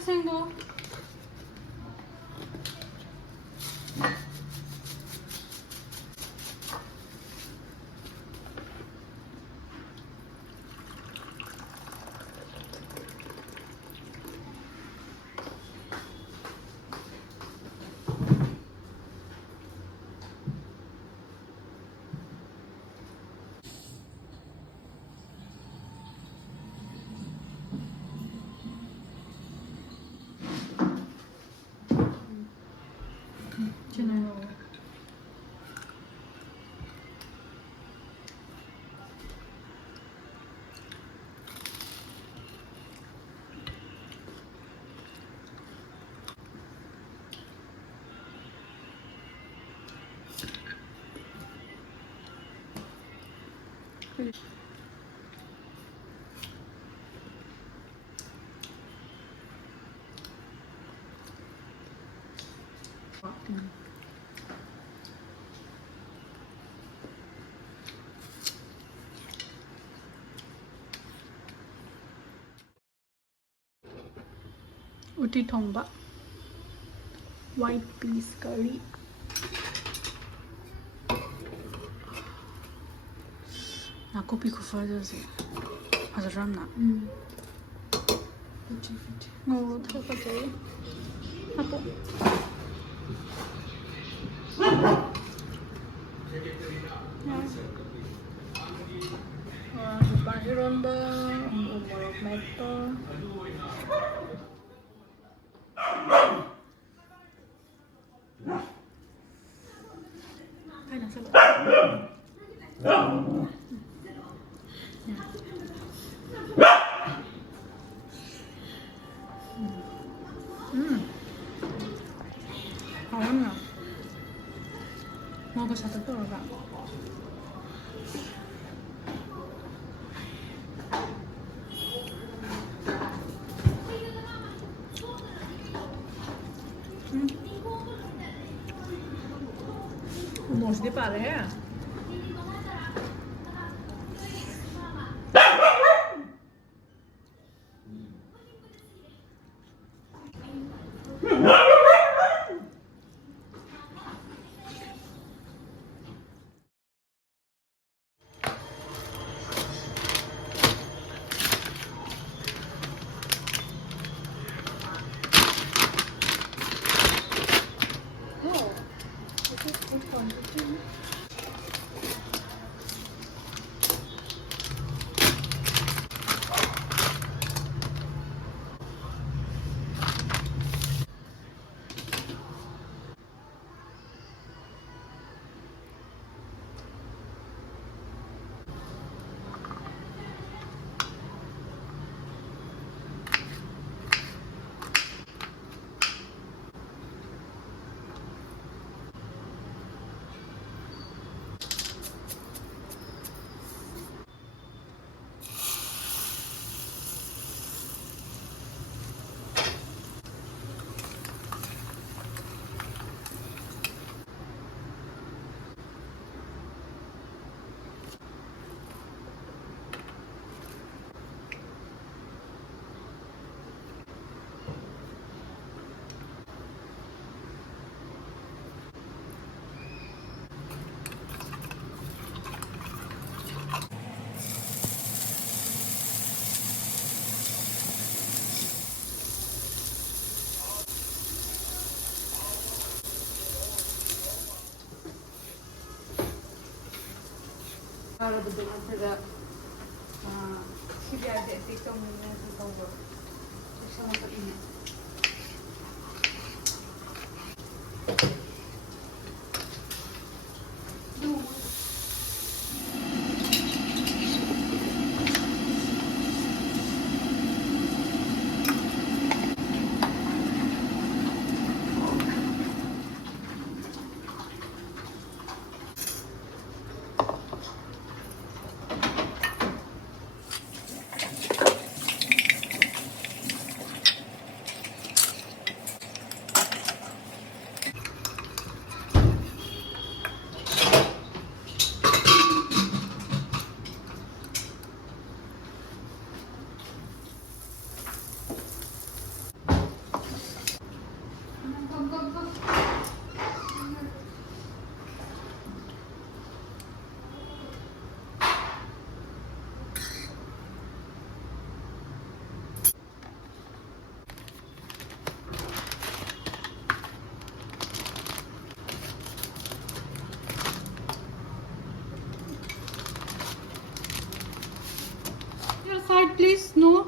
single. Uti thongba, white peas curry. Nakopi kufajase. Hazramna. Oh, thakajay. Apo. Ronda, umur metal. Ay, nasa loob. Ayun na. Mga sa totoo ba? Umos di pare ya. Para do antara si ada tiktok niya sa tawo. Isa mo ini. please no.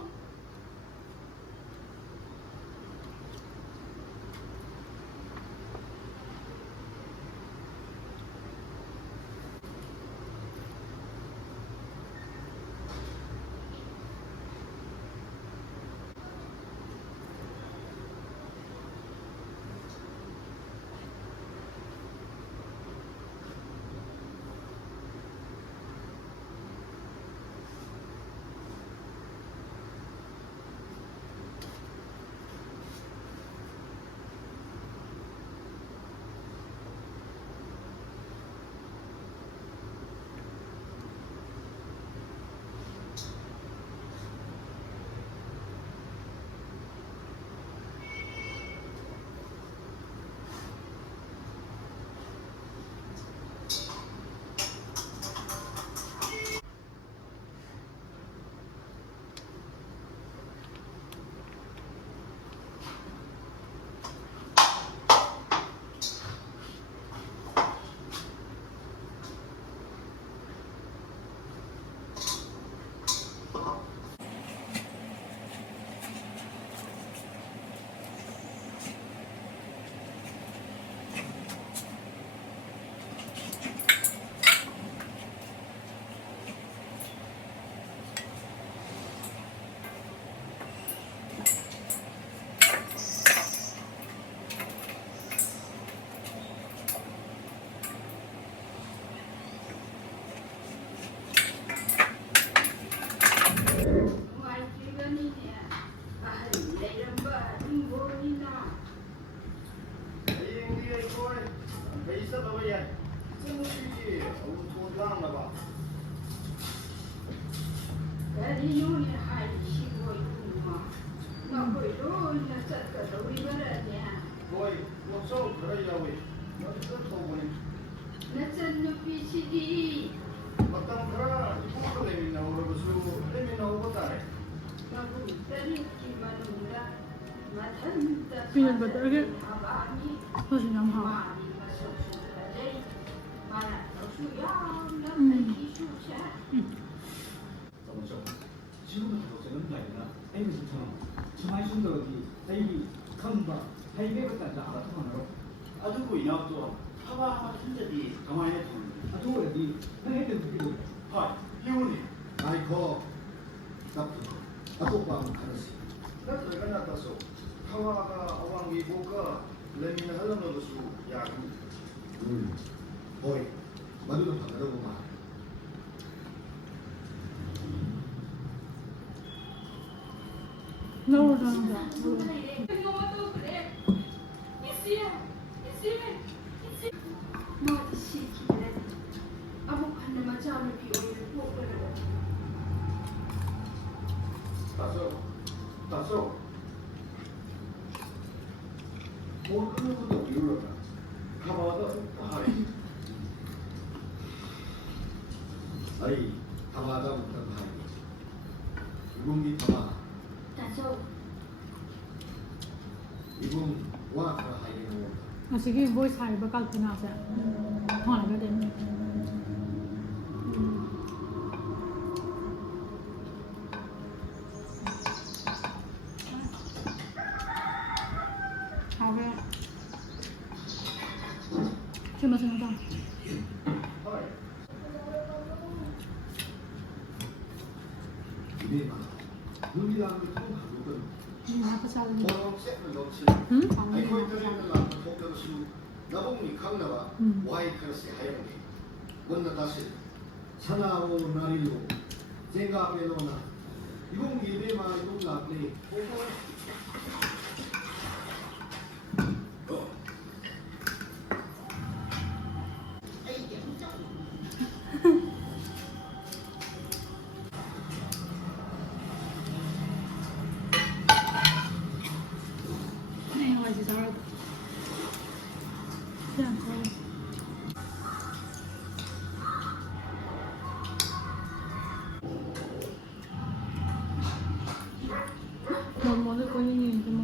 Peanut butter again. How's it yum hao? 지금부터 저는 말이나 애미들처럼 정말순도기 애기 큰바 해외부터 알아서만으로 아두고 이나도 하바 현재디 강화해 주는 아두어디 해외도 듣기도 하 이분이 아이코 나쁘 아또방 가르시 나도 내가 나타서 하와가 어왕이 보가 레미는 하려는 것수 야구 어이 마누는 바다라고 말 No, no, no. 따서 뭐 그런 것도 이루어라 하와가 하이 아이 다마다 못한 하이 이공기 다마 이공 와 그라 하이는 거 Sige, voice high bakal pinasa. Hỏi cái đến. Hào cái. Chưa mà xem không? 하이 이게 막 눈이라는 게 조금 가볍거든 Nó có sao đi. 셋을 넣지 Không. 아이 거기 들어있는 나 복도수 나봉이 강나와 와이 크러스 하영이 원나 다시 사나오 나리로 생각해 놓나 이공 예배마 이공 나플리 Này ngoài gì sao? Dạ, thôi. Một món được coi như nhìn cái